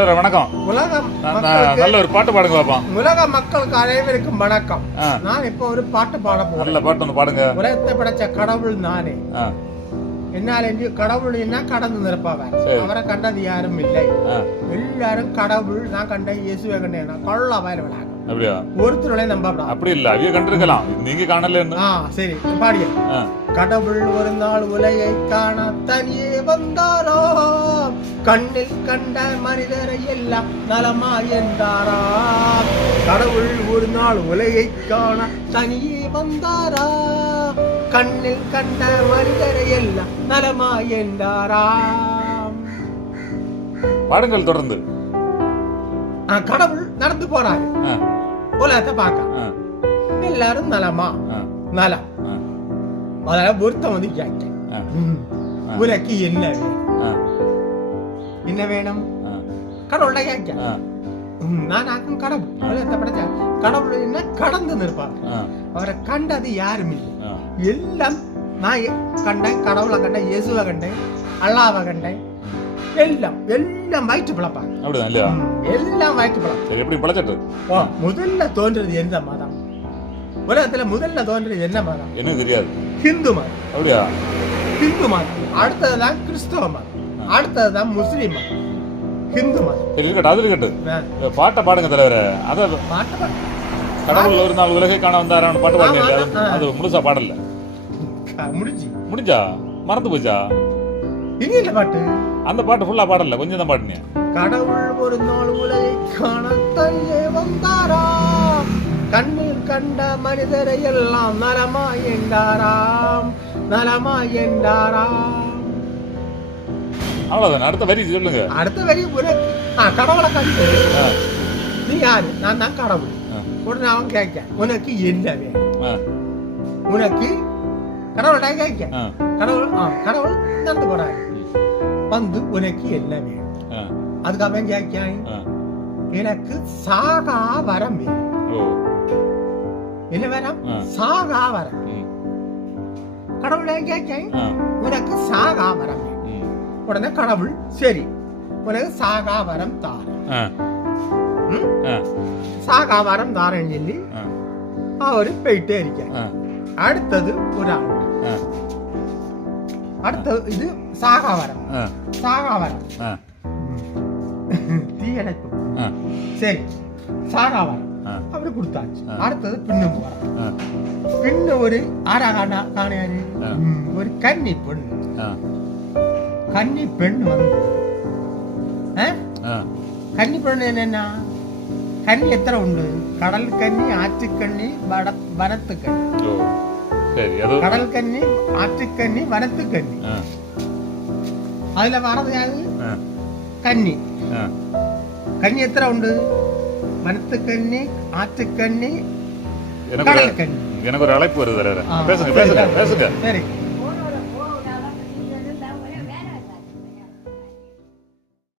வணக்கம். உலகம் நல்ல ஒரு பாட்டு பாடுங்க பாப்போம். உலக மக்களுக்கு அனைவருக்கும் வணக்கம். நான் இப்போ ஒரு பாட்டு பாட போறேன். நல்ல பாட்டு ஒன்று பாடுங்க. உலகத்தை படைச்ச கடவுள் நானே. என்னால் என்று கடவுள் என்ன கடந்து சரி. அவரை கண்டது யாரும் இல்லை. எல்லாரும் கடவுள் நான் கண்ட இயேசுவை கண்டேன் கொள்ள வயல்விடாங்க அப்படியா? ஒருத்தருடைய நம்பப்படாது அப்படி. இல்ல அவிய கண்டிருக்கலாம். நீங்க காணலன்னு ஆ சரி பாடிய. கடவுள் ஒரு நாள் உலகை காண தனியே வந்தாரோ? கண்ணில் கண்ட மனிதரை எல்லாம் நலமா என்றாரா? கடவுள் ஒரு நாள் உலகை காண தனியே வந்தாரா? கண்ணில் கண்ட மனிதரை எல்லாம் நலமா என்றாரா? பாடுங்கள் தொடர்ந்து. கடவுள் நடந்து போறாரு. உலகத்தை பார்க்க. எல்லாரும் நலமா? நலம். ஆ. அதெல்லாம் பொருத்தம் வந்து ம். உனக்கு என்ன வேணும் என்ன வேணும்? ஆ. கடவுள்கிட்ட கேட்க. நான் ஆக்கும் கடவுள். உலகத்தை படைச்ச கடவுள் என்ன? கடந்து நிற்பார். அவரை கண்டது யாரும் இல்லை. எல்லாம் நான் கண்டேன் கடவுளை கண்டேன் இயேசுவை கண்டேன் அல்லாவை கண்டேன். எல்லாம் எல்லாம் வயிற்று பிழப்பாங்க அப்படிதான் இல்லையா? எல்லாம் வயிற்று பிழப்பு சரி எப்படி பழச்சட்டு? ஓ முதல்ல தோன்றது எந்த மதம்? உலகத்துல முதல்ல தோன்றது என்ன மதம்? எனக்கு தெரியாது. ஹிந்து மதம். அப்படியா? ஹிந்து மதம். அடுத்ததுதான் கிறிஸ்தவ மதம். அடுத்ததுதான் முஸ்லீம் மதம். ஹிந்து மதம். சரி இருக்கட்டும் அது இருக்கட்டும். பாட்டை பாடுங்க தலைவரே. அத பாட்டு கடவுள் ஒரு நாள் உலகை காண வந்தாரான்னு பாட்டு பாடுங்க. அது- முழுசா பாடல. முடிஞ்சு முடிஞ்சா? மறந்து போச்சா? இனி இல்ல பாட்டு? அந்த பாட்டு ஃபுல்லா பாடல கொஞ்சம் தான் பாடுனீங்க கடவுள் ஒரு நாள் உலகை காண தனியே வந்தாரா? கண்ணில் கண்ட மனிதரை எல்லாம் நலமா என்றாராம் நலமா என்றாராம் அவ்வளவுதான் அடுத்த வரி சொல்லுங்க. அடுத்த வரி உனக்கு கடவுளை கண்டு. நீ யாரு? நான் தான் கடவுள். உடனே அவன் கேட்க உனக்கு என்ன வேணும்? உனக்கு கடவுள்கிட்ட கேட்க. கடவுள் ஆ கடவுள் நடந்து போறாரு. வந்து உனக்கு என்ன வேணும்? அதுக்கு அவன் கேட்கான். எனக்கு சாகா வரம் வேணும் என்ன வேணும். சாகா வரம் கடவுளை கேட்கான் உனக்கு சாகா வரம் வேணும் உடனே கடவுள் சரி. உனக்கு சாகா வரம் தாரேன். ஆ, ம்? ஆ, சாகா வரம் தாரேன்னு சொல்லி அவரு போயிட்டே இருக்கார். ஆ, அடுத்தது ஒரு ஆள் ஆ, அடுத்தது இது சாகா வரம் ஆ, சாகா வரம் ஆ, தீயணைப்பு சரி. சாகா வரம் ஆ, அவரு கொடுத்தாச்சு. அடுத்தது பின்னு போறான் ஆ, பின்ன ஒரு ஆரா காணா காணையாரு ஒரு கன்னி பெண்ணு. கன்னி பெண் வந்து. கன்னி பெண்ணு என்னன்னா? கன்னி எத்தனை உண்டு? கடல் கன்னி ஆற்றுக்கண்ணி வட வனத்து கன்னி. கடல் கன்னி வனத்து கன்னி. ஆ, கன்னி எத்தனை உண்டு வனத்து கன்னி ஆற்றுக்கண்ணி எனக்கு ஒரு கடல் கன்னி எனக்கு ஒரு அழைப்பு வருது பேசுங்க பேசுங்க. பேசுங்க சரி